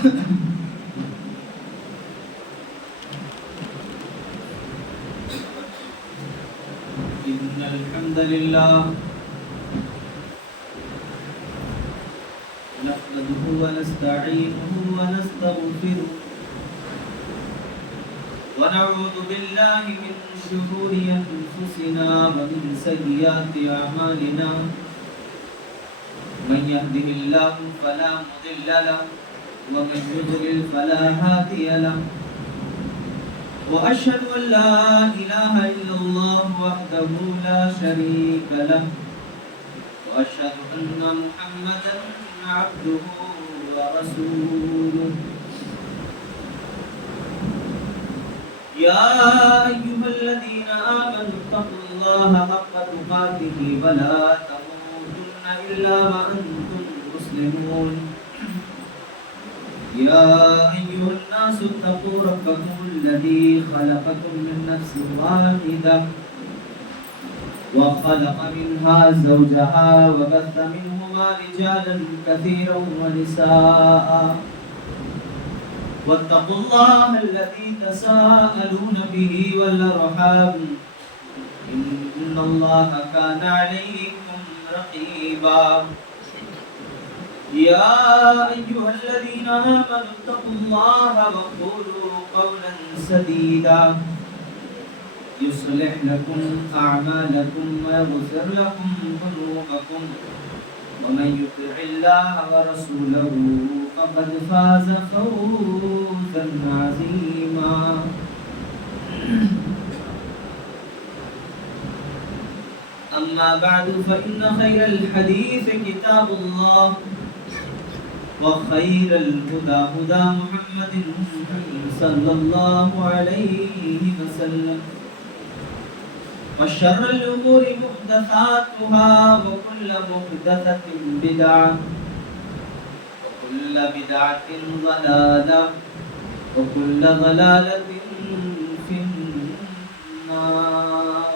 إن الحمد لله نحمده ونستعينه ونستغفره ونعوذ بالله من شرور أنفسنا ومن سيئات أعمالنا من يهده الله فلا مضل له ومن يضلل فلا هادي له وأشهد أن لا إله إلا الله وحده لا شريك له وأشهد أن محمدا عبده ورسوله يا أيها الذين آمنوا اتقوا الله حق تقاته ولا تموتن إلا وأنتم مسلمون يا أيها الناس اتقوا ربكم الذي خلقكم من نفس واحدة وخلق منها زوجها وبث منهما رجالا كثيرا ونساء واتقوا الله الذي تساءلون به والأرحام إن الله كان عليكم رقيبا يا أيها الذين آمنوا اتقوا الله وقولوا قولا سديدا يصلح لكم أعمالكم ويغفر لكم ذنوبكم ومن يطع الله ورسوله فقد فاز فوزا عظيما أما بعد فإن خير الحديث كتاب الله وخير الهدى هدى محمد صلى الله عليه وسلم وشر الأمور محدثاتها وكل محدثة بدعة وكل بدعة ضلالة وكل ضلالة في النار.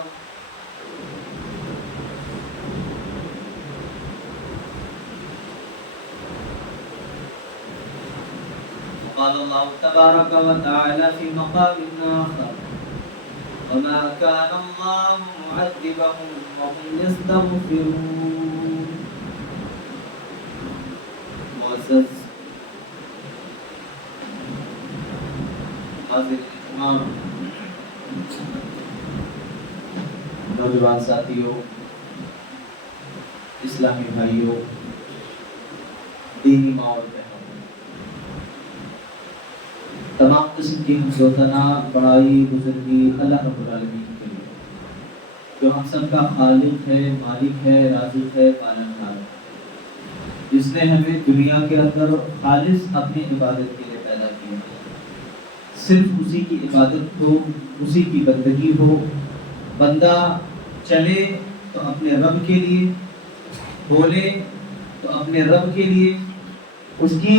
قال الله تبارك وتعالى في مقام آخر وما كان الله معذبهم وهم يستغفرون. معزز حاضر اہتمام نوجوان ساتھیوں، اسلامی بھائیوں، دینی ماں اور تمام قسم کی حمد و ثنا بڑائی بزرگی اللہ رب العالمین کے لیے، جو ہم سب کا خالق ہے، مالک ہے، رازق ہے، پالنہار ہے، جس نے ہمیں دنیا کے اندر خالص اپنی عبادت کے لیے پیدا کیا، صرف اسی کی عبادت ہو، اسی کی بندگی ہو، بندہ چلے تو اپنے رب کے لیے، بولے تو اپنے رب کے لیے، اس کی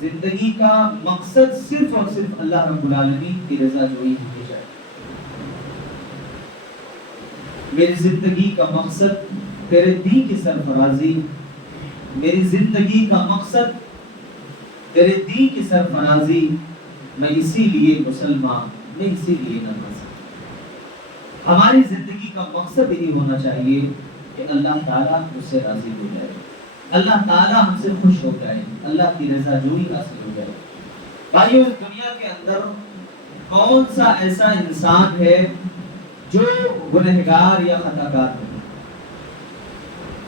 زندگی کا مقصد صرف اور صرف اللہ رب العالمین کی رضا جوئی ہونی چاہیے. میری زندگی کا مقصد تیرے دین کی سرفرازی، میری زندگی کا مقصد تیرے دین کی سرفرازی، میں اسی لیے مسلمان، میں اسی لیے نماز. ہماری زندگی کا مقصد یہی ہونا چاہیے کہ اللہ تعالیٰ مجھ سے راضی ہو جائے، اللہ تعالیٰ ہم سے خوش ہو جائے، اللہ کی رضا جوئی حاصل ہو جائے. بھائیو، اس دنیا کے اندر کون سا ایسا انسان ہے جو گنہگار یا خطا کار ہے؟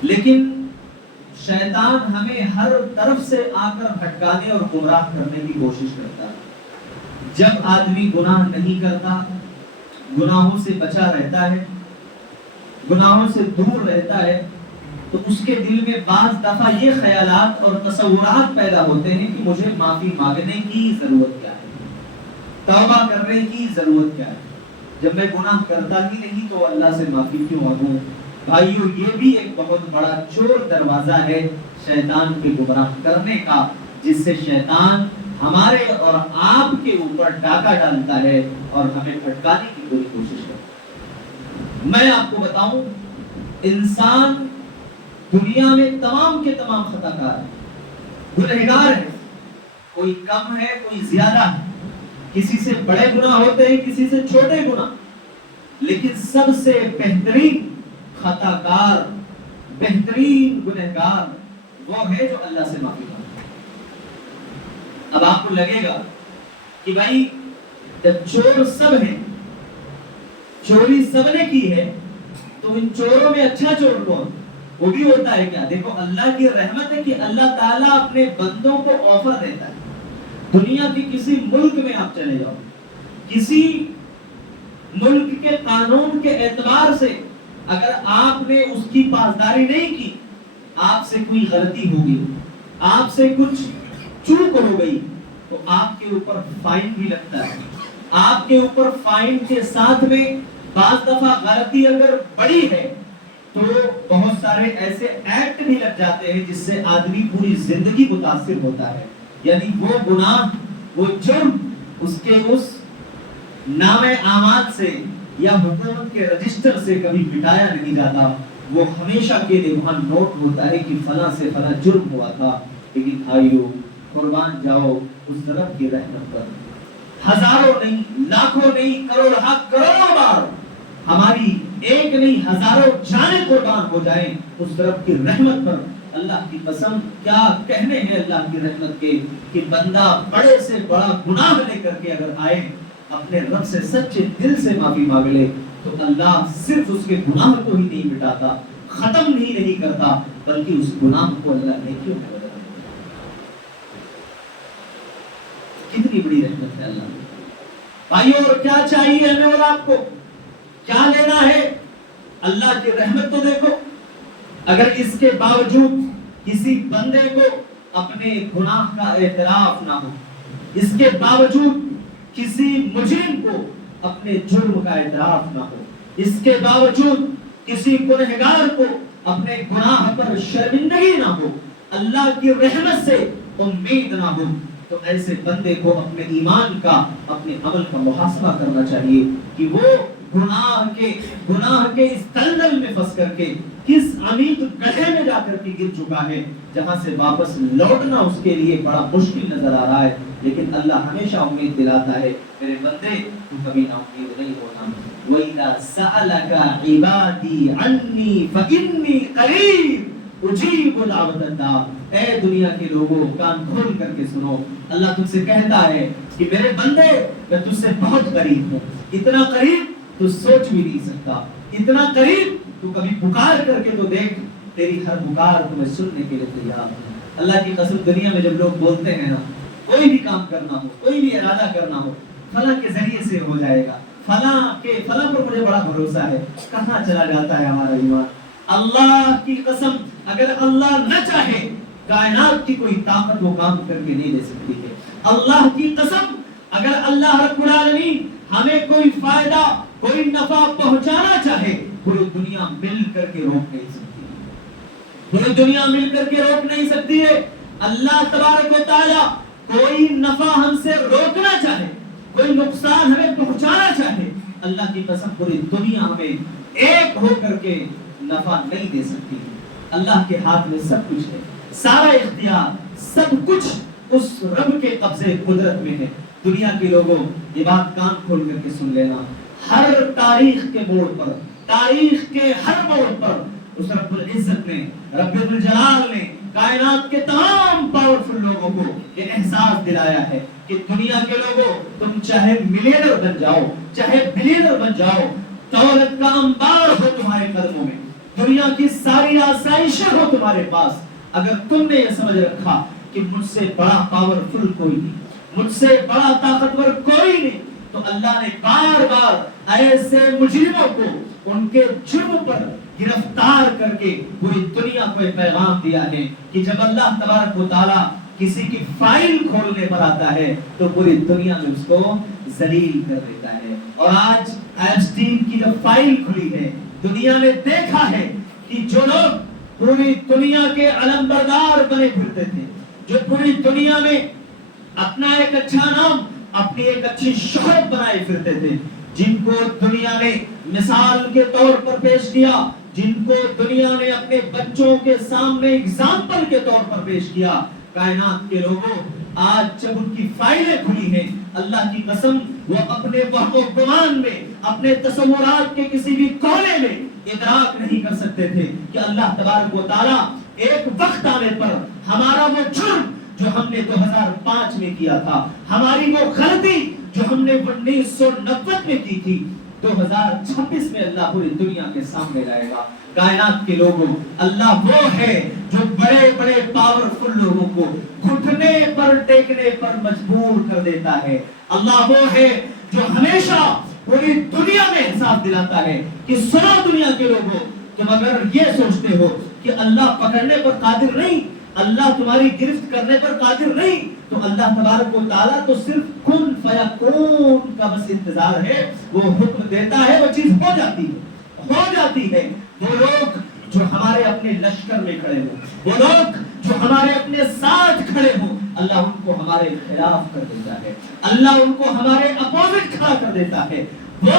لیکن شیطان ہمیں ہر طرف سے آ کر بھٹکانے اور گمراہ کرنے کی کوشش کرتا ہے. جب آدمی گناہ نہیں کرتا، گناہوں سے بچا رہتا ہے، گناہوں سے دور رہتا ہے، تو اس کے دل میں بعض دفعہ یہ خیالات اور تصورات پیدا ہوتے ہیں کہ مجھے معافی مانگنے کی ضرورت کیا ہے، توبہ کرنے کی ضرورت کیا ہے، جب میں گناہ کرتا ہی نہیں تو اللہ سے معافی کیوں مانگوں. بھائیو، یہ بھی ایک بہت بڑا چور دروازہ ہے شیطان کے گمراہ کرنے کا، جس سے شیطان ہمارے اور آپ کے اوپر ڈاکہ ڈالتا ہے اور ہمیں بھٹکانے کی پوری کوشش کرتا ہے. میں آپ کو بتاؤں، انسان دنیا میں تمام کے تمام خطا کار ہیں، گنہگار ہیں. کوئی کم ہے کوئی زیادہ ہے، کسی سے بڑے گناہ ہوتے ہیں کسی سے چھوٹے گناہ، لیکن سب سے بہترین خطا کار، بہترین گنہگار وہ ہے جو اللہ سے معافی مانگتا ہے۔ اب آپ کو لگے گا کہ بھائی جب چور سب ہیں، چوری سب نے کی ہے، تو ان چوروں میں اچھا چور کون؟ وہ بھی ہوتا ہے کیا؟ دیکھو اللہ کی رحمت ہے کہ اللہ تعالیٰ اپنے بندوں کو آفر دیتا ہے۔ دنیا کی کسی ملک میں آپ چلے جاؤ، کسی ملک کے قانون کے اعتبار سے اگر آپ نے اس کی پاسداری نہیں کی، آپ سے کوئی غلطی ہوگی، آپ سے کچھ چوک ہو گئی، تو آپ کے اوپر فائن بھی لگتا ہے۔ آپ کے اوپر فائن کے ساتھ میں بعض دفعہ غلطی اگر بڑی ہے تو بہت سارے ایسے ایکٹ بھی لگ جاتے ہیں جس سے آدمی پوری زندگی متاثر ہوتا ہے۔ یعنی وہ گناہ، وہ جرم اس کے اس نام اعمال سے یا حکومت کے رجسٹر سے کبھی مٹایا نہیں جاتا، وہ ہمیشہ کے لیے وہاں نوٹ ہوتا ہے کہ فلاں سے فلاں جرم ہوا تھا۔ لیکن بھائیو قربان جاؤ اس رب کی رحمت پر، ہزاروں نہیں، لاکھوں نہیں، کروڑوں بار ہماری ایک نہیں ہزاروں جانیں قربان ہو جائیں اس رب کی رحمت پر۔ اللہ کی قسم کیا کہنے ہیں اللہ کی رحمت کے، کہ بندہ بڑے سے بڑا گناہ لے کر کے اگر آئے، اپنے رب سے سچے دل سے معافی مانگ لے، تو اللہ صرف اس کے گناہ کو ہی نہیں مٹاتا، ختم نہیں کرتا، بلکہ اس گناہ کو اللہ نے کیوں بدلا۔ کتنی بڑی رحمت ہے اللہ کی۔ بھائیو اور کیا چاہیے ہمیں اور آپ کو؟ کیا لینا ہے؟ اللہ کی رحمت تو دیکھو۔ اگر اس کے باوجود کسی بندے کو اپنے گناہ کا اعتراف نہ ہو، اس کے باوجود کسی مجرم کو اپنے جرم کا اعتراف نہ ہو، اس کے باوجود کسی گنہگار کو اپنے گناہ پر شرمندگی نہ ہو، اللہ کی رحمت سے امید نہ ہو، تو ایسے بندے کو اپنے ایمان کا، اپنے عمل کا محاسبہ کرنا چاہیے کہ وہ گناہ کے اس دلدل میں پھنس کر کے کس عمیق گڑھے میں جا کر کے گر چکا ہے، جہاں سے واپس لوٹنا اس کے لیے بڑا مشکل نظر آ رہا ہے۔ لیکن اللہ ہمیشہ امید دلاتا ہے، میرے بندے تو کبھی نا امید نہیں ہونا۔ وَإِذَا سَأَلَكَ عِبَادِي عَنِّي فَإِنِّي قَرِيبٌ اجیب دعوت الداع۔ اے دنیا کے لوگوں کان کھول کر کے سنو، اللہ تم سے کہتا ہے کہ میرے بندے میں تجھ سے بہت قریب ہوں، اتنا قریب تو سوچ بھی نہیں سکتا، اتنا قریب تو کبھی پکار کر کے تو دیکھ، تیری ہر پکار کو میں سننے کے لیے تیار ہوں۔ اللہ کی قسم دنیا میں جب لوگ بولتے ہیں نا، کوئی بھی کام کرنا ہو، کوئی بھی ارادہ کرنا ہو، فلاں کے ذریعے سے ہو جائے گا، فلاں پر مجھے بڑا بھروسہ ہے، کہاں چلا جاتا ہے ہمارا ایمان؟ اللہ کی قسم اگر اللہ نہ چاہے کائنات کی کوئی طاقت وہ کام کر کے نہیں دے سکتی ہے۔ اللہ کی قسم اگر اللہ رب العالمین ہمیں کوئی فائدہ، کوئی نفع پہنچانا چاہے، پوری دنیا مل کر کے روک نہیں سکتی ہے، پوری دنیا مل کر کے روک نہیں سکتی ہے۔ اللہ تبارک و تعالی کوئی نفع ہم سے روکنا چاہے، کوئی نقصان ہمیں پہنچانا چاہے، اللہ کی قسم پوری دنیا ہمیں ایک ہو کر کے نفع نہیں دے سکتی۔ اللہ کے ہاتھ میں سب کچھ ہے، سارا اختیار، سب کچھ اس رب کے قبضے قدرت میں ہے۔ دنیا کے لوگوں یہ بات کان کھول کر کے سن لینا، ہر تاریخ کے موڑ پر، تاریخ کے ہر موڑ پر اس رب العزت نے، رب الجلال نے کائنات کے تمام پاورفل لوگوں کو یہ احساس دلایا ہے کہ دنیا کے لوگوں تم چاہے ملینر بن جاؤ، چاہے بلینر بن جاؤ، دولت کا انبار ہو تمہارے قدموں میں، دنیا کی ساری آسائشیں ہو تمہارے پاس، اگر تم نے یہ سمجھ رکھا کہ مجھ سے بڑا پاورفل کوئی نہیں، مجھ سے بڑا طاقتور کوئی نہیں، تو اللہ نے بار بار ایسے مجرموں کو ان کے جرم پر گرفتار کر کے پوری دنیا کو ایک پیغام دیا ہے کہ جب اللہ تبارک و تعالیٰ کسی کی فائل کھولنے پر آتا ہے تو پوری دنیا میں اس کو ذلیل کر دیتا ہے۔ اور آج ایپسٹین کی جو فائل کھلی ہے، دنیا نے دیکھا ہے کہ جو لوگ پوری دنیا کے علم بردار بنے پھرتے تھے، جو پوری دنیا میں اپنا ایک اچھا نام، اپنی ایک اچھی شہرت بنائے پھرتے تھے، جن کو دنیا نے مثال کے طور پر پیش کیا، جن کو دنیا نے اپنے بچوں کے سامنے اگزامپل کے طور پر پیش کیا، کائنات کے لوگوں آج جب ان کی فائلیں کھلی ہیں اللہ کی قسم وہ اپنے وہم و گمان میں اپنے تصورات کے کسی بھی کونے میں ادراک نہیں کر سکتے تھے کہ اللہ تبارک و تعالی ایک وقت آنے پر ہمارا وہ جرم جو ہم نے 2005 میں کیا تھا، ہماری وہ غلطی جو ہم نے 1990 میں کی تھی، 2026 میں اللہ پوری دنیا کے سامنے لائے گا۔ کائنات کے لوگوں، اللہ وہ ہے جو بڑے بڑے پاورفل لوگوں کو گھٹنے پر ٹیکنے پر مجبور کر دیتا ہے۔ اللہ وہ ہے جو ہمیشہ پوری دنیا میں احساس دلاتا ہے کہ سنو دنیا کے لوگوں، تم اگر یہ سوچتے ہو کہ اللہ پکڑنے پر قادر نہیں، اللہ تمہاری گرفت کرنے پر قادر نہیں، تو اللہ تبارک و تعالیٰ تو صرف کن فیکون کا بس انتظار ہے، وہ حکم دیتا ہے، وہ چیز ہو جاتی ہے۔ وہ لوگ جو ہمارے اپنے لشکر میں کھڑے ہوں، وہ لوگ جو ہمارے اپنے ساتھ کھڑے ہوں، اللہ ان کو ہمارے خلاف کر دیتا ہے، اللہ ان کو ہمارے اپوزٹ کھڑا کر دیتا ہے۔ وہ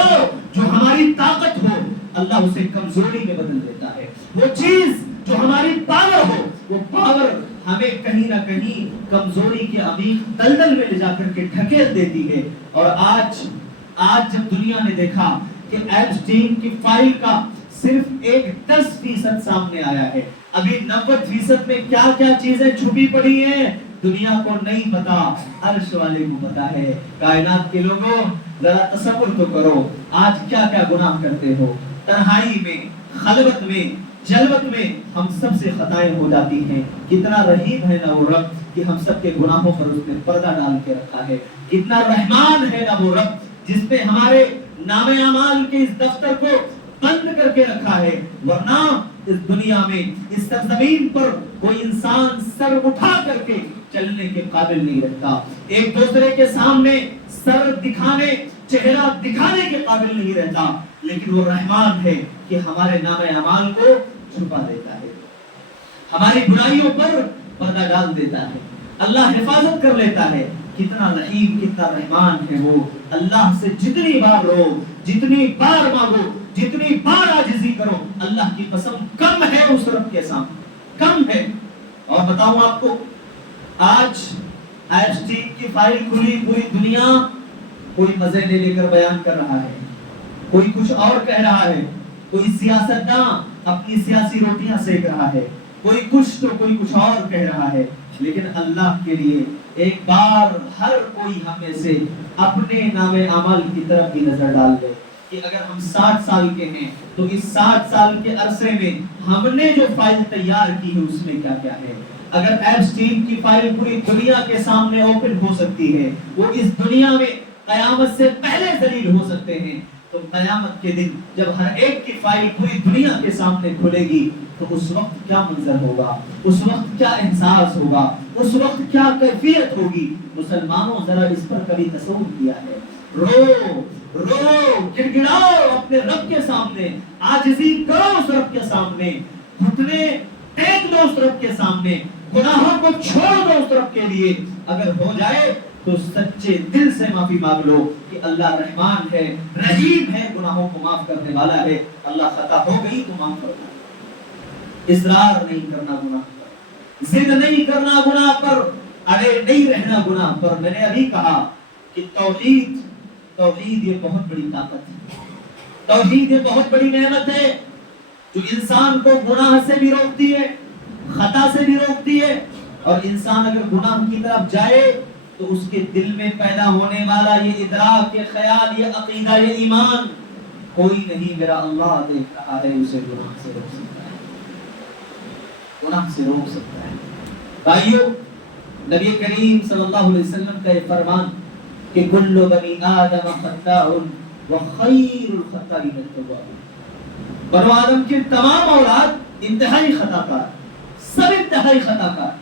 جو ہماری طاقت ہو اللہ اسے کمزوری میں بدل دیتا ہے، وہ چیز جو ہماری پاور ہو وہ پاور ہمیں کہیں نہ کہیں کمزوری کے عمیق دلدل میں لے جا کر کے ڈھکیل دیتی ہے۔ اور آج جب دنیا نے دیکھا کہ ایپسٹین کی فائل کا صرف ایک 10% سامنے آیا ہے، ابھی 90% میں کیا کیا چیزیں چھپی پڑی ہیں دنیا کو نہیں پتا، عرش والے کو پتا ہے۔ کائنات کے لوگوں ذرا تصور تو کرو، آج کیا کیا گناہ کرتے ہو، تنہائی میں، خلوت میں، جلوت میں ہم سب سے خطائیں ہو جاتی ہیں۔ کتنا رحیم ہے نا وہ رب کہ ہم سب کے گناہوں پر اس نے پردہ ڈال کے رکھا ہے، کتنا رحمان ہے نا وہ رب جس نے ہمارے نام اعمال کے اس دفتر کو بند کر کے رکھا ہے، ورنہ اس دنیا میں اس سرزمین پر کوئی انسان سر اٹھا کر کے چلنے کے قابل نہیں رہتا، ایک دوسرے کے سامنے سر دکھانے، چہرہ دکھانے کے قابل نہیں رہتا، لیکن وہ رحمان ہے کہ ہمارے نام اعمال کو چھپا دیتا ہے، ہماری برائیوں پر پردہ ڈال دیتا ہے، اللہ حفاظت کر لیتا ہے۔ کتنا رحیم، کتنا رحمان ہے وہ۔ اللہ سے جتنی بار رو، جتنی بار مانگو، جتنی بار عاجزی کرو، اللہ کی قسم کم ہے اس رب کے سامنے، کم ہے۔ اور بتاؤں آپ کو، آج ایپسٹین کی فائل کھلی، پوری دنیا کوئی مزے لے کر بیان کر رہا ہے، کوئی کچھ اور کہہ رہا ہے، کوئی سیاستداں اپنی سیاسی روٹیاں سیک رہا ہے، کوئی کچھ تو کوئی کچھ اور کہہ رہا ہے، لیکن اللہ کے لیے ایک بار ہر کوئی ہم میں سے اپنے نام اعمال کی طرف بھی نظر ڈال دے کہ اگر ہم 60 سال کے ہیں تو اس 60 سال کے عرصے میں ہم نے جو فائل تیار کی ہے اس میں کیا کیا ہے۔ اگر ایپسٹین کی فائل پوری دنیا کے سامنے اوپن ہو سکتی ہے، وہ اس دنیا میں قیامت سے پہلے ذلیل ہو سکتے ہیں، تو قیامت کے دن جب ہر ایک کی فائل پوری دنیا کے سامنے کھلے گی تو اس وقت کیا منظر ہوگا، اس وقت کیا احساس ہوگا، اس وقت کیا کیفیت ہوگی۔ مسلمانوں ذرا اس پر کبھی تصور کیا ہے؟ رو گڑگڑاؤ اپنے رب کے سامنے، عاجزی کرو اس رب کے سامنے، گھٹنے ٹیک دو اس رب کے سامنے، گناہوں کو چھوڑ دو اس رب کے لیے۔ اگر ہو جائے تو سچے دل سے معافی مانگ لو کہ اللہ رحمان ہے، رحیم ہے، گناہوں کو معاف کرنے والا ہے۔ اللہ خطا ہو گئی تو معاف کرنا، اصرار نہیں کرنا گناہ پر، ضد نہیں کرنا گناہ پر، اڑے نہیں رہنا گناہ پر۔ میں نے ابھی کہا کہ توحید یہ بہت بڑی طاقت ہے، توحید یہ بہت بڑی نعمت ہے جو انسان کو گناہ سے بھی روکتی ہے، خطا سے بھی روکتی ہے، اور انسان اگر گناہ کی طرف جائے تو اس کے دل میں پیدا ہونے والا یہ ادراک، یہ خیال، یہ عقیدہ، یہ ایمان، کوئی نہیں میرا اللہ دیکھ رہا ہے، اسے گناہ سے روک سکتا ہے، گناہ سے روک سکتا ہے۔ بھائیو، نبی کریم صلی اللہ علیہ وسلم کا یہ فرمان کہ کل بنی آدم خطاء وخیر الخطائین التوابون، بنو آدم کی تمام اولاد انتہائی خطا کار، سب انتہائی خطا کار،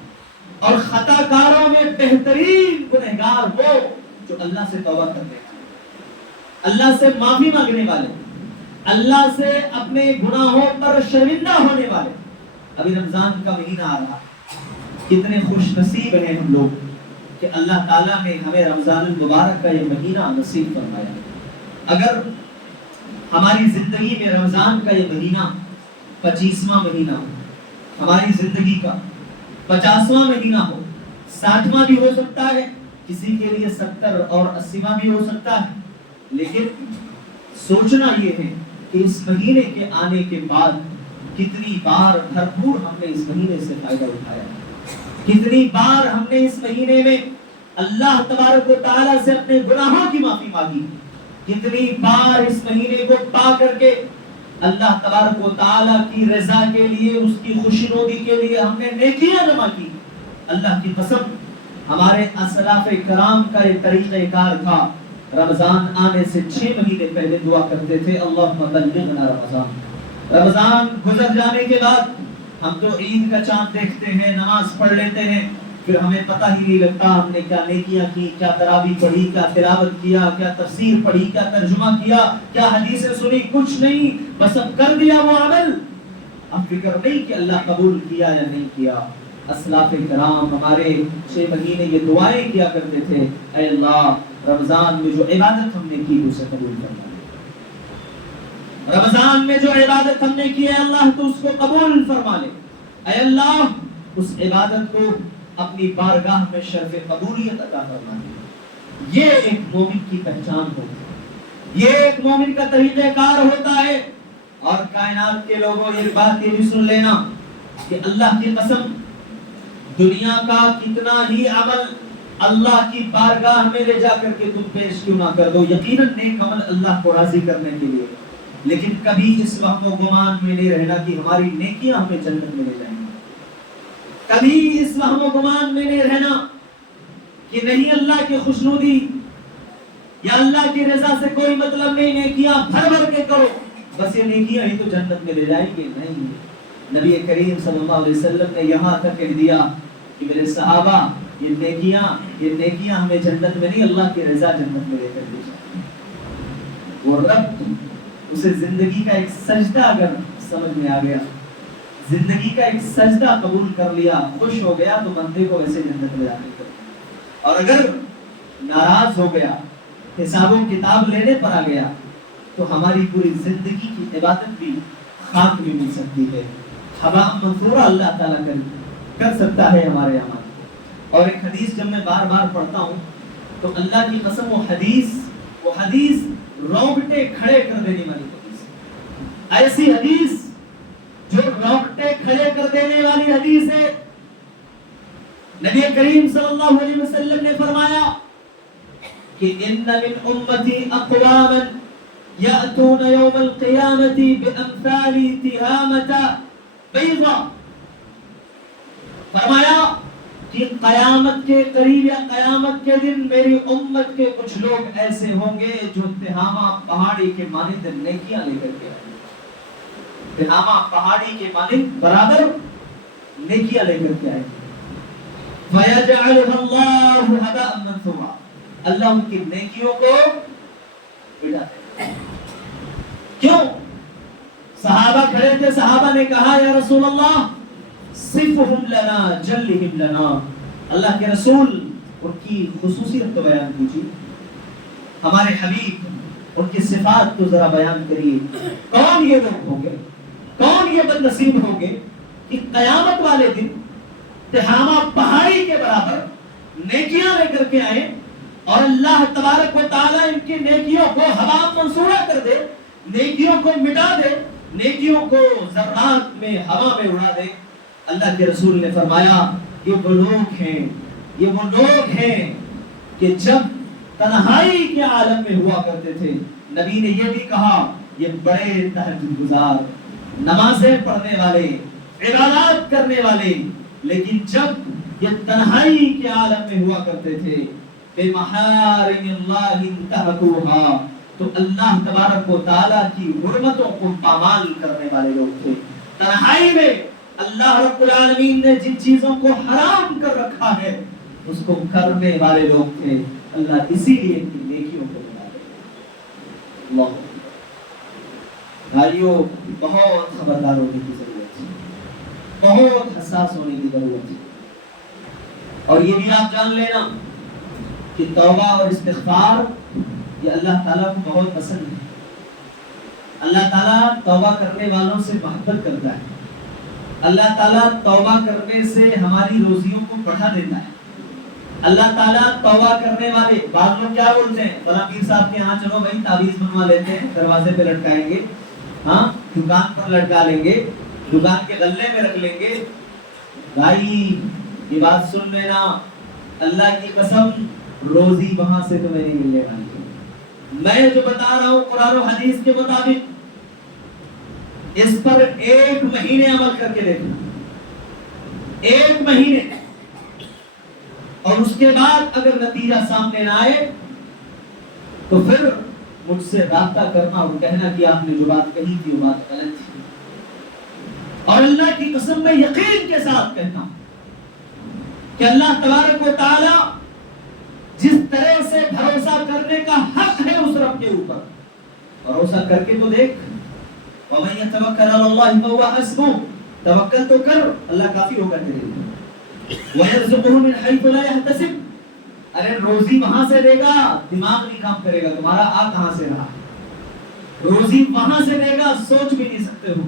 اور خطا کاروں میں بہترین گنہگار وہ جو اللہ سے توبہ کرنے والے، اللہ سے معافی مانگنے والے، اللہ سے اپنے گناہوں پر شرمندہ ہونے والے۔ ابھی رمضان کا مہینہ آ رہا، کتنے خوش نصیب ہیں ہم لوگ کہ اللہ تعالیٰ نے ہمیں رمضان المبارک کا یہ مہینہ نصیب فرمایا۔ اگر ہماری زندگی میں رمضان کا یہ مہینہ 25واں مہینہ ہو، ہماری زندگی کا 50واں مہینہ ہو، 60واں بھی ہو سکتا ہے، کسی کے لیے 70 اور 80واں بھی ہو سکتا ہے. لیکن سوچنا یہ ہے کہ اس مہینے کے آنے کے بعد کتنی بار بھرپور ہم نے اس مہینے سے فائدہ اٹھایا، کتنی بار ہم نے اس مہینے میں اللہ تبارک و تعالیٰ سے اپنے گناہوں کی معافی مانگی، کتنی بار اس مہینے کو پا کر کے اللہ تبارک و تعالیٰ کی رضا کے لیے، اس کی خوشنودی کے لیے ہم نے نیکیاں جمع کی. اللہ کی قسم ہمارے اسلاف کرام کا یہ طریقہ کار تھا، رمضان آنے سے 6 مہینے پہلے دعا کرتے تھے اللہم بلغنا رمضان. رمضان گزر جانے کے بعد ہم تو عید کا چاند دیکھتے ہیں، نماز پڑھ لیتے ہیں، پھر ہمیں پتہ ہی نہیں لگتا ہم نے کیا نیکیاں کی، کیا تراویح پڑھی، کیا تلاوت کیا، کیا تفسیر پڑھی، کیا ترجمہ کیا، کیا حدیثیں سنی، کچھ نہیں، بس اب کر دیا وہ عمل، اب فکر نہیں کہ اللہ قبول کیا یا نہیں کیا. اسلاف کرام ہمارے 6 مہینے یہ دعائیں کیا کرتے تھے، اے اللہ رمضان میں جو عبادت ہم نے کی اسے قبول فرما لے، رمضان میں جو عبادت ہم نے کی ہے اللہ تو اس کو قبول فرما لے، اے اللہ اس عبادت کو اپنی بارگاہ میں شرف قبولیت عطا فرما دے. یہ ایک مومن کی پہچان ہوتی ہے، یہ ایک مومن کا طریقہ کار ہوتا ہے. اور کائنات کے لوگوں یہ بات یہ بھی سن لینا کہ اللہ کی قسم دنیا کا کتنا ہی عمل اللہ کی بارگاہ میں لے جا کر کے تم پیش کیوں نہ کر دو، یقیناً نیک عمل اللہ کو راضی کرنے کے لیے، لیکن کبھی اس وہم و گمان میں نہیں رہنا کہ ہماری نیکیاں ہمیں جنت میں لے جائیں گی. کبھی اس وہم و گمان میں نہیں رہنا کہ نہیں اللہ کی خوشنودی یا اللہ کی رضا سے کوئی مطلب نہیں، نیکیاں بھر بھر کے کرو بس یہ نیکیاں ہی تو جنت میں لے جائیں گے. نہیں، نبی کریم صلی اللہ علیہ وسلم نے یہاں تک کہہ دیا کہ میرے صحابہ یہ نیکیاں ہمیں جنت میں نہیں اللہ کی رضا جنت میں لے کر لے جائیں. وہ رب اسے زندگی کا ایک سجدہ اگر سمجھ میں آ گیا، زندگی کا ایک سجدہ قبول کر لیا، خوش ہو گیا تو بندے کو ویسے جنت میں جانے کا. اور اگر ناراض ہو گیا، حساب و کتاب لینے پر آ گیا تو ہماری پوری زندگی کی عبادت بھی خاک بھی مل سکتی ہے، ہوا منصورہ اللہ تعالیٰ کر سکتا ہے ہمارے عمل. اور ایک حدیث جب میں بار بار پڑھتا ہوں تو اللہ کی قسم وہ حدیث رونگٹے کھڑے کر دینے والی حدیث، ایسی حدیث جو رونگٹے کھڑے کر دینے والی حدیث ہے. نبی کریم صلی اللہ علیہ وسلم نے فرمایا کہ ان من امتی اقواما یأتون یوم القیامت بامثال تہامۃ بیضاء. فرمایا کہ قیامت کے قریب یا قیامت کے دن میری امت کے کچھ لوگ ایسے ہوں گے جو تہامہ پہاڑی کے مانند نیکیاں لے کر کے آئیں گے، تہامہ پہاڑی کے مانند برابر نیکیاں لے کر کے آئیں گے. فَيَجْعَلُهَا اللَّهُ هَبَاءً مَنثُورًا. اللہ ان کی نیکیوں کو مٹا دے. کیوں؟ صحابہ کھڑے تھے، صحابہ نے کہا یا رسول اللہ صفہم لنا جلہم لنا، اللہ کے رسول ان کی خصوصیت تو بیان کیجیے، ہمارے حبیب ان کی صفات تو ذرا بیان کریے. کون یہ لوگ ہوں گے، کون یہ بد نصیب ہوں گے کہ قیامت والے دن تہامہ پہاڑی کے برابر نیکیاں لے کر کے آئیں اور اللہ تبارک و تعالیٰ ان کی نیکیوں کو ہوا منصورہ کر دے، نیکیوں کو مٹا دے، نیکیوں کو ذرات میں ہوا میں اڑا دے. اللہ کے رسول نے فرمایا یہ وہ لوگ ہیں کہ جب تنہائی کے عالم میں ہوا کرتے تھے. نبی نے یہ بھی کہا یہ بڑے تہجد گزار، نمازیں پڑھنے والے، عبادات کرنے والے، لیکن جب یہ تنہائی کے عالم میں ہوا کرتے تھے بِمَحَارِمِ اللَّهِ انْتَهَكُوهَا تو اللہ تبارک و تعالیٰ کی حرمتوں کو پامال کرنے والے لوگ تھے. تنہائی میں اللہ رب العالمین نے جن چیزوں کو حرام کر رکھا ہے اس کو کرنے والے لوگ تھے. اللہ اسی لیے ان کی نیکیوں کو بنا دے. اللہ بھائیوں بہت خبردار ہونے کی ضرورت ہے، بہت حساس ہونے کی ضرورت ہے. اور یہ بھی آپ جان لینا کہ توبہ اور استغفار یہ اللہ تعالیٰ کو بہت پسند ہے. اللہ تعالیٰ توبہ کرنے والوں سے محبت کرتا ہے. اللہ تعالیٰ توبہ کرنے سے ہماری روزیوں کو بڑھا دیتا ہے. اللہ تعالیٰ توبہ کرنے والے، بعض لوگ کیا بولتے ہیں، فلاں پیر صاحب کے یہاں چلو بھائی تعویذ بنوا لیتے ہیں، دروازے پہ لٹکائیں گے، ہاں دکان پر لٹکا لیں گے، دکان کے غلے میں رکھ لیں گے۔ بھائی یہ بات سن لینا، اللہ کی قسم روزی وہاں سے تمہیں نہیں ملنے والی ہے۔ میں جو بتا رہا ہوں قرآن و حدیث کے مطابق، اس پر 1 مہینے عمل کر کے دیکھنا، 1 مہینے، اور اس کے بعد اگر نتیجہ سامنے نہ آئے تو پھر مجھ سے رابطہ کرنا اور کہنا کہ آپ نے جو بات کہی تھی وہ بات غلط تھی۔ اور اللہ کی قسم میں یقین کے ساتھ کہتا ہوں کہ اللہ تبارک و تعالی جس طرح سے بھروسہ کرنے کا حق ہے اس رب کے اوپر، بھروسہ کر کے تو دیکھ، وَمَن يَتَوَكَّلْ عَلَى اللَّهِ فَهُوَ حَسْبُهُ، توکل تو کر، اللہ کافی ہوگا تیرے لیے۔ وَيَرْزُقُهُ مِنْ حَيْثُ لَا يَحْتَسِبُ، ارے روزی وہاں سے دے گا، دماغ نہیں کام کرے گا تمہارا، کہاں سے رہا، روزی وہاں سے دے گا، سوچ بھی نہیں سکتے ہو،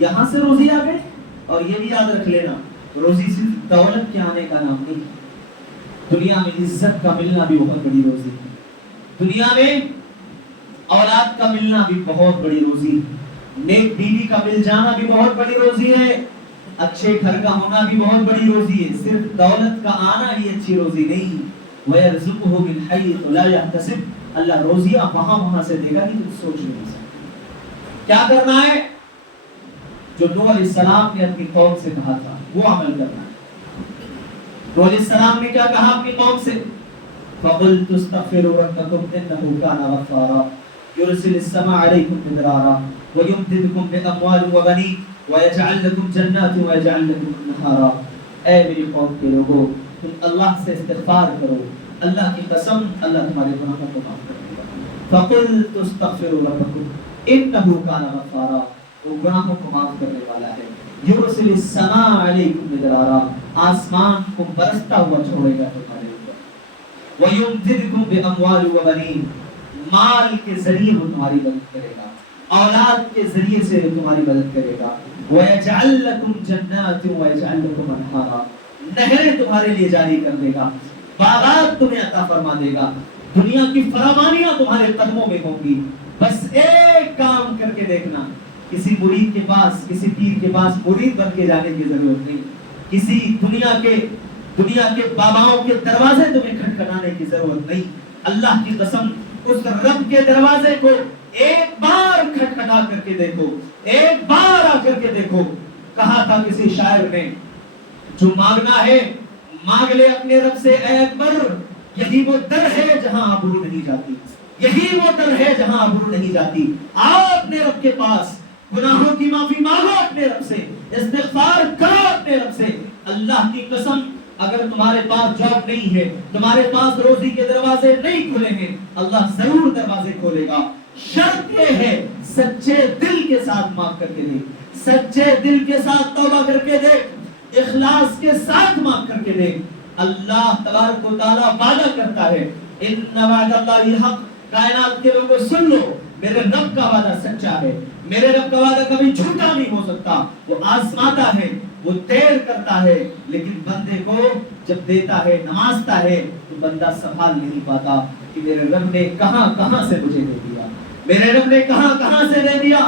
یہاں سے روزی آ گئے۔ اور یہ بھی یاد رکھ لینا، روزی صرف دولت کے آنے کا نام نہیں، دنیا میں عزت کا ملنا بھی بہت بڑی روزی ہے، دنیا میں اولاد کا ملنا بھی بہت بڑی روزی ہے، نیک بیوی کا مل جانا بھی بہت بڑی روزی ہے، اچھے گھر کا ہونا بھی بہت بڑی روزی ہے، صرف دولت کا آنا ہی اچھی روزی نہیں۔ وَيَرْزُقُهُ مِنْ حَيْثُ لَا يَحْتَسِبُ، اللہ روزیاں وہاں سے دے گا کہ تم سوچ نہیں سکتے۔ کیا کرنا ہے؟ جو نوح علیہ السلام نے اپنی قوم سے کہا تھا وہ عمل کرنا ہے۔ نوح علیہ السلام نے کیا کہا اپنی قوم سے؟ فَقُلْتُ اسْتَغْفِرُوا رَبَّكُمْ إِنَّهُ كَانَ غَفَّارًا يُرْسِلِ السَّمَاءَ عَلَيْكُمْ مِدْرَارًا وَيُمْدِدْكُمْ بِأَمْوَالٍ وَبَنِينَ وَيَجْعَلْ لَكُمْ جَنَّاتٍ وَيَجْعَلْ لَكُمْ أَنْهَارًا۔ اے میری قوم کے لوگوں، تم اللہ سے استغفار کرو، اللہ کی قسم اللہ تمہارے گناہوں کو معاف کر دے گا۔ فَقُلْتُ اسْتَغْفِرُوا رَبَّكُمْ إِنَّهُ كَانَ غَفَّارًا، وہ گناہوں کو معاف کرنے والا ہے۔ یرسل السماء علیکم مدرارا، آسمان کو برستا ہوا چھوڑے گا تمہارے اوپر۔ ویمددکم باموال وبنین، مال کے ذریعے وہ تمہاری مدد کرے گا، اولاد کے ذریعے سے وہ تمہاری مدد کرے گا۔ ویجعل لکم جنات ویجعل لکم انہارا، نہریں تمہارے لیے جاری کر دے گا، باغات تمہیں عطا فرما دے گا، دنیا کی فراوانیاں تمہارے قدموں میں ہوں گی۔ بس ایک کام کر کے دیکھنا، کسی مرید کے پاس، کسی پیر کے پاس مرید بن کے جانے کی ضرورت نہیں، کسی دنیا کے باباؤں کے دروازے تمہیں کھٹکھٹانے کی ضرورت نہیں۔ اللہ کی قسم اس رب کے دروازے کو ایک بار کھٹکھٹا کر کے دیکھو، ایک بار آ کر کے دیکھو۔ کہا تھا کسی شاعر نے، جو مانگنا ہے مانگ لے اپنے رب سے اے اکبر، یہی وہ در ہے جہاں آبرو نہیں جاتی، یہی وہ در ہے جہاں آبرو نہیں جاتی۔ آؤ اپنے رب کے پاس، گناہوں کی معافی مانگو اپنے رب سے، استغفار کرو اپنے رب سے۔ اللہ کی قسم اگر تمہارے پاس جاب نہیں ہے، تمہارے پاس روزی کے دروازے نہیں کھلے ہیں، اللہ ضرور دروازے کھولے گا۔ شرط یہ ہے سچے دل کے ساتھ معاف کر کے دے، سچے دل کے ساتھ توبہ کر کے دے، اخلاص کے ساتھ معاف کر کے دے۔ اللہ تبارک و تعالیٰ وعدہ کرتا ہے، ان وعد اللہ حق، کائنات کے لوگوں سن لو، میرے رب کا وعدہ سچا ہے، میرے رب کا وعدہ کبھی جھوٹا نہیں ہو سکتا۔ وہ آزماتا ہے، وہ دیر کرتا ہے، لیکن بندے کو جب دیتا ہے، نوازتا ہے، تو بندہ سنبھال نہیں پاتا کہ میرے رب نے کہاں کہاں سے مجھے دے دیا، میرے رب نے کہاں کہاں سے دے دیا،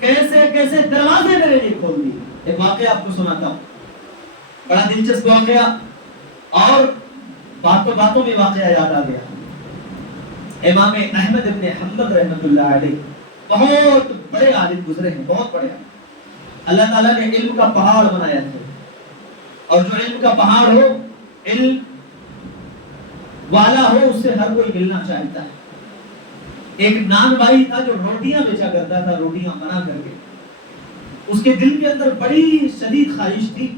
کیسے کیسے دروازے میرے لیے کھول دیے۔ ایک واقعہ آپ کو سناتا ہوں، بڑا دلچسپ واقعہ، اور باتوں باتوں میں واقعہ یاد آ گیا۔ امام احمد ابن حنبل رحمۃ اللہ علیہ بہت بڑے عالم گزرے ہیں، بہت بڑے عالم۔ اللہ تعالیٰ نے علم کا پہاڑ بنایا تھا، اور جو علم کا پہاڑ ہو، علم والا ہو، اس سے ہر کوئی ملنا چاہتا ہے۔ ایک نان بھائی تھا جو روٹیاں بیچا کرتا تھا، روٹیاں بنا کر کے، اس کے دل کے اندر بڑی شدید خواہش تھی،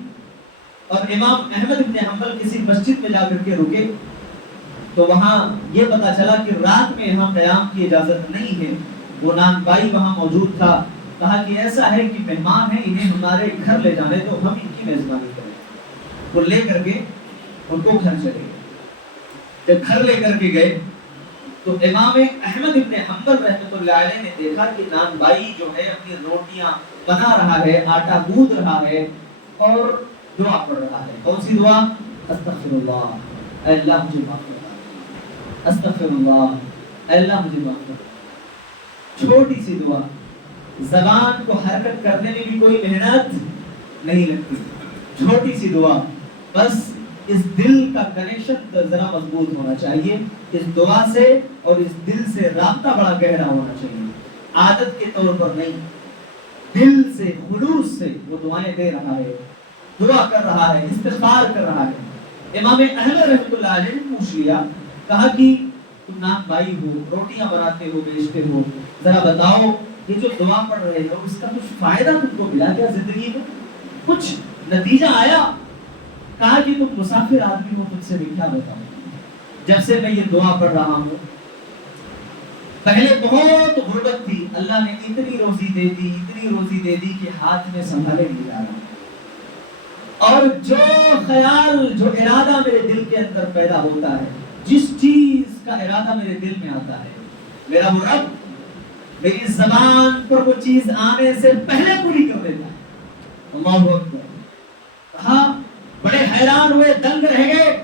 اور امام احمد ابن حنبل کسی مسجد میں جا کر کے رکے، تو وہاں یہ پتا چلا کہ رات میں یہاں قیام کی اجازت نہیں ہے۔ وہ نان بھائی وہاں موجود تھا، کہا کہ ایسا ہے کہ مہمان ہیں، انہیں ہمارے گھر لے جانے تو ہم ان کی میزبانی کریں۔ وہ لے کر کے ان کو گھر چلے گئے۔ جب گھر لے کر کے گئے تو امام احمد ابن حنبل رحمۃ اللہ علیہ نے دیکھا کہ نان بھائی جو ہے اپنی روٹیاں بنا رہا ہے، آٹا گوندھ رہا ہے اور دعا پڑھ رہا ہے۔ کون سی دعا؟ استغفر اللہ اے اللہ مجھے معاف کرنا، استغفر اللہ، اے اللہ مجھے معاف کرنا۔ چھوٹی سی دعا، زبان کو حرکت کرنے میں بھی کوئی محنت نہیں لگتی، چھوٹی سی دعا، بس اس دل کا کنیکشن ذرا مضبوط ہونا چاہیے، اس دعا سے اور اس دل سے رابطہ بڑا گہرا ہونا چاہیے، عادت کے طور پر نہیں، دل سے خلوص سے وہ دعائیں دے رہا ہے، دعا کر رہا ہے، استغفار کر رہا ہے۔ امام احمد رحمۃ اللہ علیہ نے پوچھ لیا، کہا کہ تم نان بھائی ہو، روٹیاں بناتے ہو، بیچتے ہو، ذرا بتاؤ یہ جو دعا پڑھ رہے ہو اس کا کچھ فائدہ تم کو ملا کیا زندگی میں، کچھ نتیجہ آیا؟ کہا کہ تم مسافر آدمی ہو، تم سے میں کیا بتاؤں، جب سے میں یہ دعا پڑھ رہا ہوں، پہلے بہت غربت تھی، اللہ نے اتنی روزی دے دی، اتنی روزی دے دی کہ ہاتھ میں سنبھالے نہیں جا رہا، اور جو خیال، جو ارادہ میرے دل کے اندر پیدا ہوتا ہے، جس چیز کا ارادہ میرے دل میں آتا ہے، میرا وہ رب میری زبان پر وہ چیز آنے سے پہلے پوری کر دیتا ہے۔ اللہ اکبر۔ کہا بڑے حیران ہوئے، دنگ رہ گئے،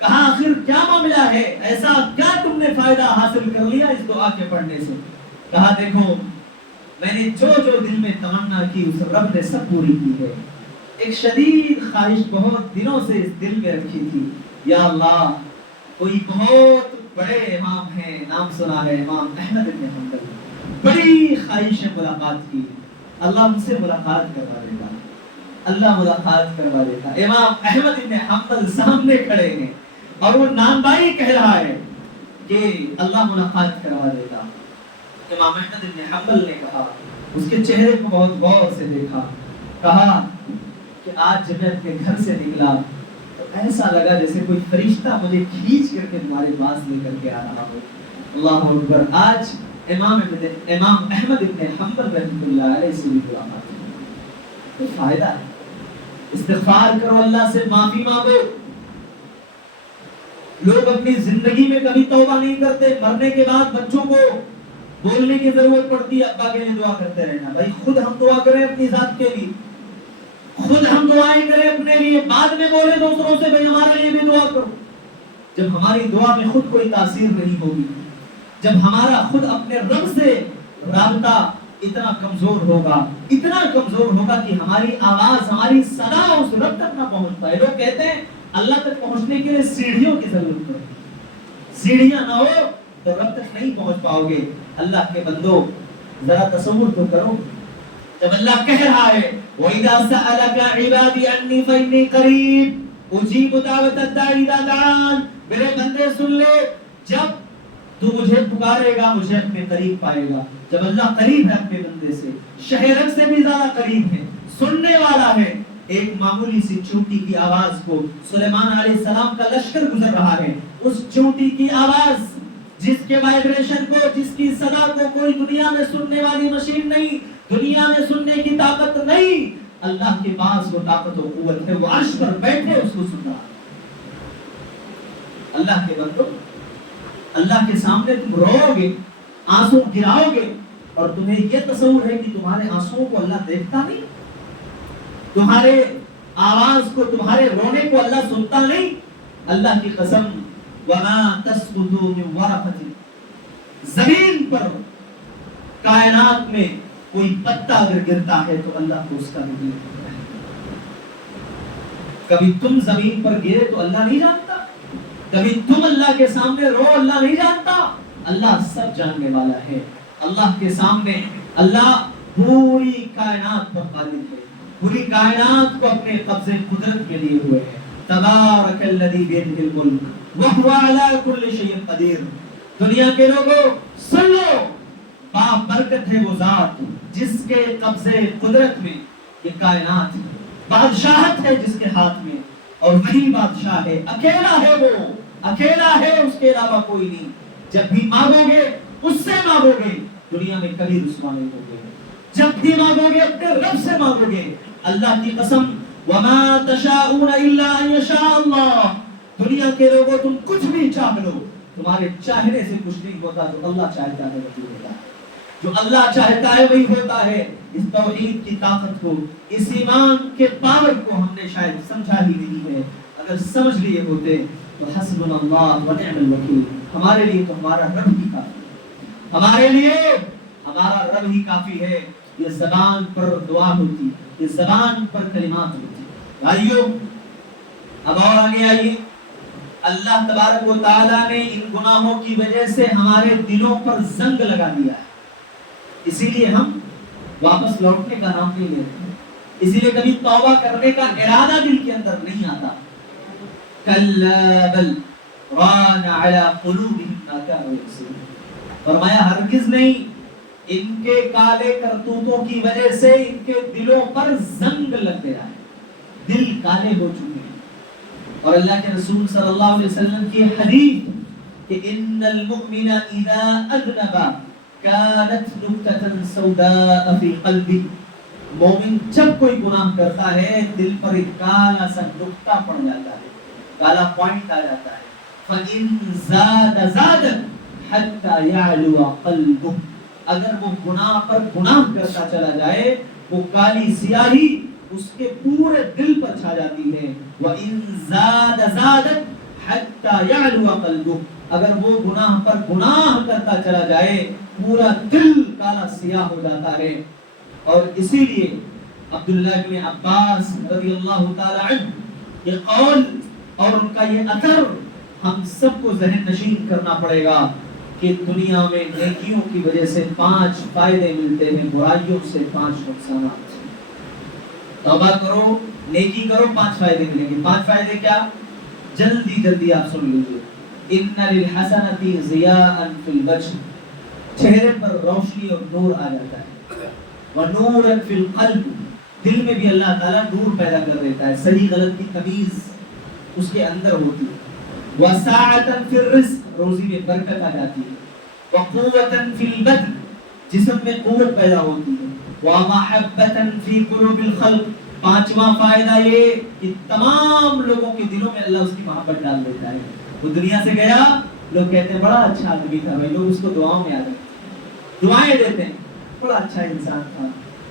کہا آخر کیا معاملہ ہے، ایسا کیا تم نے فائدہ حاصل کر لیا اس دعا کے پڑھنے سے؟ کہا دیکھو میں نے جو جو دل میں تمنا کی اس رب نے سب پوری کی ہے، ایک شدید خواہش بہت دنوں سے اس دل میں رکھی تھی، یا اللہ کوئی بہت بڑے امام ہیں، نام سنا ہے امام احمد بن حنبل، بڑی خواہش ہے ملاقات کی، اللہ ان سے ملاقات کروا دیتا، اللہ ملاقات کروا دیتا۔ امام احمد بن حنبل سامنے کھڑے ہیں اور وہ نان بھائی کہہ رہا ہے کہ اللہ ملاقات کروا دیتا۔ امام احمد بن حنبل نے کہا، اس کے چہرے کو بہت غور سے دیکھا، کہا کہ آج جب میں اپنے گھر سے نکلا تو ایسا لگا جیسے کوئی فرشتہ مجھے کھینچ کر کے تمہارے پاس لے کر کے آ رہا ہو۔ اللہ اکبر۔ آج امام احمد بن حنبل رحمۃ اللہ علیہ سے بھی ملاقات تو فائدہ ہے، استغفار کرو، اللہ سے معافی مانگو۔ لوگ اپنی زندگی میں کبھی توبہ نہیں کرتے، مرنے کے بعد بچوں کو بولنے کی ضرورت پڑتی ہے ابا کے لیے دعا کرتے رہنا۔ بھائی خود ہم دعا کریں اپنی ذات کے لیے، خود ہم دعائیں کریں اپنے لیے، بعد میں بولے دوسروں سے بھائی ہمارے لیے بھی دعا کرو۔ جب ہماری دعا میں خود کوئی تاثیر نہیں ہوگی، جب ہمارا خود اپنے رب سے رابطہ اتنا کمزور ہوگا، اتنا کمزور ہوگا کہ ہماری آواز، ہماری صدا اس رب تک نہ پہنچ پائے۔ لوگ کہتے ہیں اللہ تک پہنچنے کے لیے سیڑھیوں کی ضرورت ہے، سیڑھیاں نہ ہو تو رب تک نہیں پہنچ پاؤ گے۔ اللہ کے بندو ذرا تصور تو کرو، جب اللہ کہہ رہا ہے وَإِذَا سَأَلَكَ عِبَادِي عَنِّي فَإِنِّي قَرِيبٌ أُجِيبُ دَعْوَةَ الدَّاعِ إِذَا دَعَانِ، میرے بندے سن لے، جب تو مجھے پکارے گا مجھے اپنے قریب پائے گا۔ جب اللہ قریب ہے اپنے بندے سے، شہرک سے بھی زیادہ قریب ہے، سننے والا ہے۔ ایک معمولی سی چونٹی کی آواز کو سلیمان علیہ السلام کا لشکر گزر رہا ہے، اس چونٹی کی آواز جس کے وائبریشن کو، جس کی صدا کو کوئی دنیا میں سننے والی مشین نہیں، دنیا میں سننے کی طاقت نہیں، اللہ کے پاس وہ طاقت و قوت ہے، وہ عرش پر بیٹھے اس کو سن رہا ہے۔ اللہ کے بندو، اللہ کے سامنے تم رو گے، آنسو گراؤ گے، اور تمہیں یہ تصور ہے کہ تمہارے آنسوؤں کو اللہ دیکھتا نہیں، تمہارے آواز کو، تمہارے رونے کو اللہ سنتا نہیں۔ اللہ کی قسم، وَمَا تَسْقُطُ مِنْ وَرَقَةٍ، زمین پر کائنات میں کوئی پتا اگر گرتا ہے تو اللہ کو اس کا نہیں پتا ہے۔ کبھی تم زمین پر گرے تو اللہ نہیں جانتا، کبھی تم اللہ کے سامنے رو اللہ نہیں جانتا۔ اللہ سب جاننے والا ہے۔ اللہ کے سامنے اللہ پوری کائنات پر غالب ہے، پوری کائنات کو اپنے قبضے قدرت میں لیے ہوئے ہے۔ تبارک الذی بیدہ الملک وہو علی کل شیء قدیر۔ دنیا کے لوگوں سن لو، برکت ہے وہ ذات جس کے قبضے قدرت میں یہ کائنات ہے، بادشاہت ہے جس کے ہاتھ میں، اور وہی بادشاہ ہے، اکیلا ہے وہ، اکیلا ہے، اس کے علاوہ کوئی نہیں۔ جب بھی مانگو گے اس سے مانگو گے، دنیا میں کبھی رسوا نہیں ہوگے۔ جب بھی مانگو گے اپنے رب سے مانگو گے۔ اللہ کی قسم، وَمَا تَشَاءُونَ إِلَّا أَن يَشَاءَ اللَّهُ، دنیا کے لوگوں تم کچھ بھی چاہ لو، تمہارے چاہنے سے کچھ نہیں ہوتا، جو اللہ چاہتا ہے وہی ہوتا ہے، جو اللہ چاہتا ہے وہی ہوتا ہے۔ اس توحید کی طاقت کو، اس ایمان کے پاور کو ہم نے شاید سمجھا ہی نہیں ہے، اگر سمجھ لیے ہوتے تو حسبنا اللہ و نعم الوکیل، ہمارے لیے تو ہمارا رب ہی کافی ہے، ہمارے لیے ہمارا رب ہی کافی ہے۔ یہ زبان پر دعا ہوتی، یہ زبان پر کلمات ہوتی۔ بھائیو اب اور آگے آئیے، اللہ تبارک و تعالیٰ نے ان گناہوں کی وجہ سے ہمارے دلوں پر زنگ لگا دیا ہے، اسی لیے ہم واپس لوٹنے کا نام نہیں لیتے، اسی لیے کبھی توبہ کرنے کا ارادہ دل کے اندر نہیں آتا۔ کلا بل ران علی قلوبہم ما کانوا یکسبون، فرمایا ہرگز نہیں، ان کے کالے کرتوتوں کی وجہ سے ان کے دلوں پر زنگ لگ گیا ہے، دل کالے ہو چکے ہیں۔ اور اللہ کے رسول صلی اللہ علیہ وسلم کی حدیث کہ ان المؤمن اذا اذنب كانت نقطة سوداء في قلبه، مومن جب کوئی گناہ کرتا ہے دل پر ایک کالا سا نقطہ پڑ جاتا ہے، کالا پوائنٹ آ جاتا ہے۔ فَإِن زَادَ زَادَ حَتَّى يَعْلُوَ قَلْبُهُ، اگر وہ گناہ پر گناہ کرتا چلا جائے وہ کالی سیاہی اس کے پورے دل پر چھا جاتی ہے۔ وَإِن زَادَ زَادَ حَتَّى يَعْلُوَ قَلْبُهُ، اگر وہ گناہ پر گناہ کرتا چلا جائے پورا دل کالا سیاہ ہو جاتا ہے۔ اور اسی لیے عبداللہ بن عباس رضی اللہ تعالی عنہ یہ قول اور ان کا یہ اثر ہم سب کو ذہن نشین کرنا پڑے گا کہ دنیا میں نیکیوں کی وجہ سے 5 فائدے ملتے ہیں، برائیوں سے 5 نقصانات۔ توبہ کرو، نیکی کرو، 5 فائدے ملیں گے۔ 5 فائدے کیا؟ جلدی جلدی آپ سن لیجیے۔ ان للحسنۃ ضیاء فی الوجہ، چہرے پر روشنی اور نور آ جاتا ہے۔ ونور فی القلب، دل میں بھی اللہ تعالیٰ نور پیدا کر دیتا ہے، صحیح غلط کی تمیز اس کے اندر ہوتی ہے۔ وسعۃ فی الرزق، روزی میں برکت آ جاتی ہے۔ وقوۃ فی البدن، جسم میں قوت پیدا ہوتی ہے۔ ومحبۃ فی قلوب الخلق، 5واں فائدہ یہ کہ تمام لوگوں کے دلوں میں اللہ اس کی محبت ڈال دیتا ہے۔ وہ دنیا سے گیا، لوگ کہتے ہیں بڑا اچھا آدمی تھا بھائی، لوگ اس کو دعاؤں میں یاد رکھتے ہیں، دعائیں دیتے ہیں، بڑا اچھا انسان تھا،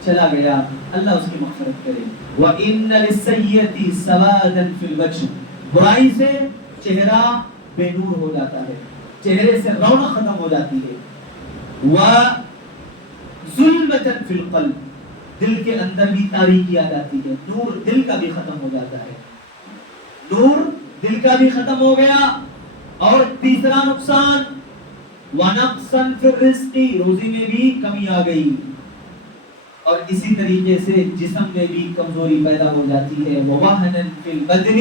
چلا گیا، اللہ اس کی مغفرت کرے۔ وَإِنَّ لِلسَّيِّئَةِ سَوَادًا فِي الْوَجْهِ، برائی سے چہرہ بے نور ہو جاتا ہے، چہرے سے رونق ختم ہو جاتی ہے۔ وَظُلْمَةً فِي الْقَلْبِ، دل کے اندر بھی تاریکی آ جاتی ہے، نور دل کا بھی ختم ہو جاتا ہے، نور دل کا بھی ختم ہو گیا۔ اور تیسرا نقصان وَنَقْصًا فِي الرِّزْقِ، روزی میں بھی کمی آ گئی، اور اسی طریقے سے جسم میں بھی کمزوری پیدا ہو جاتی ہے۔ وَوَهْنًا فِي الْبَدْنِ،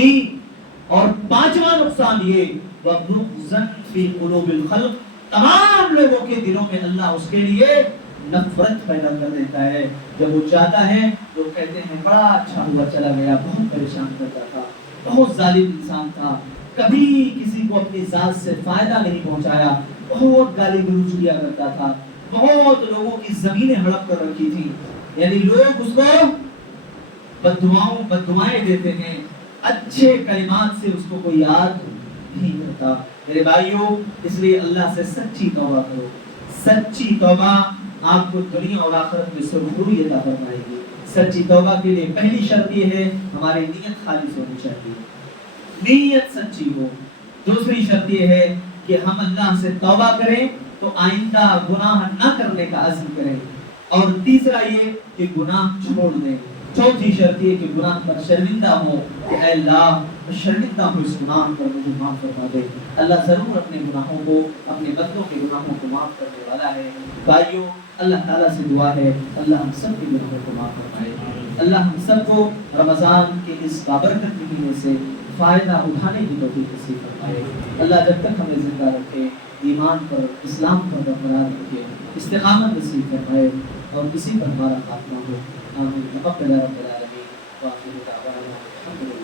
اور 5واں نقصان یہ وَبُغْضًا فِي قُلُوبِ الْخَلْقِ، تمام لوگوں کے دلوں میں اللہ اس کے لیے نفرت پیدا کر دیتا ہے۔ جب وہ چاہتا ہے لوگ کہتے ہیں بڑا اچھا ہوا چلا گیا، بہت پریشان کرتا تھا، بہت ظالم انسان تھا، کبھی کسی کو اپنی ذات سے فائدہ نہیں پہنچایا، بہت گالی گلوچ کیا کرتا تھا، بہت لوگوں کی زمینیں ہڑپ کر رکھی تھی، یعنی لوگ اس کو بددعائیں دیتے ہیں، اچھے کلمات سے اس کو کوئی یاد نہیں کرتا۔ میرے بھائیوں، اس لیے اللہ سے سچی توبہ کرو۔ سچی توبہ آپ کو دنیا اور آخرت میں سرخروئی عطا فرمائے گی۔ سچی توبہ کے لیے پہلی شرط یہ ہے ہماری نیت خالص ہونی چاہیے، نیت سچی ہو۔ دوسری شرط یہ ہے کہ ہم اللہ سے توبہ کریں تو آئندہ گناہ نہ کرنے کا عزم کریں، اور تیسرا یہ کہ گناہ چھوڑ دیں۔ چوتھی شرط یہ کہ گناہ پر شرمندہ ہو کہ اے اللہ میں شرمندہ ہوں اس گناہ پر، مجھے معاف فرما دے۔ اللہ ضرور اپنے گناہوں کو، اپنے بندوں کے گناہوں کو معاف کرنے والا ہے۔ بھائیوں، اللہ تعالیٰ سے دعا ہے اللہ ہم سب کے گناہوں کو معاف فرمائے، اللہ ہم سب کو رمضان کے اس بابرکت مہینے سے فائدہ اٹھانے کی توفیق نصیب فرمائے۔ اللہ جب تک ہمیں زندہ رکھے، ایمان پر، اسلام پر برقرار رکھے، استقامت نصیب فرمائے، اور اسی پر ہمارا خاتمہ ہو۔ آمین۔ رب العالمین، وآخر دعوانا الحمد للہ۔